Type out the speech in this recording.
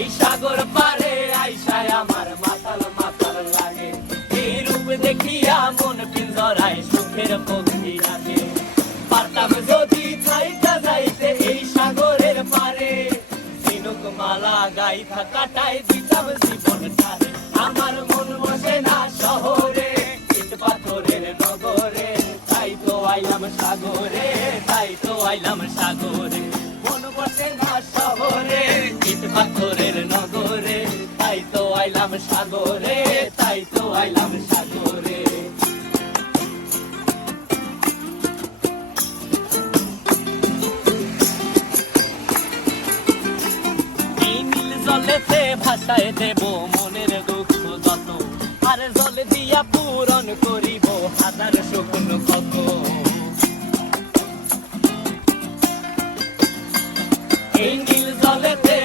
এই সাগর পারে আইসায় আমার মাতাল মাতাল লাগে, এই রূপ দেখিয়া মন পিঞ্জরায় সুখের পক্ষী রাখে। পারতাম যদি থাইকা যাইতে এই সাগরের পারে, ঝিনুক মালা গাইথা কাটাই দিতাম জীবন ধারে। আমার মন বসে না শহরে, ইট পাথরের নগরে, তাই তো আইলাম সাগরে, তাই তো আইলাম সাগরে। মন বসে না শহরে, ইট পাথরের নগরে, তাই তো আইলাম সাগরে, তাই তো আইলাম সাগরে। জলেতে ভাসায় দেব মনের দুঃখ যত, আর জলে দিয়া পূরণ করিব হাজার স্বপ্ন কত। এই নীল জলেতে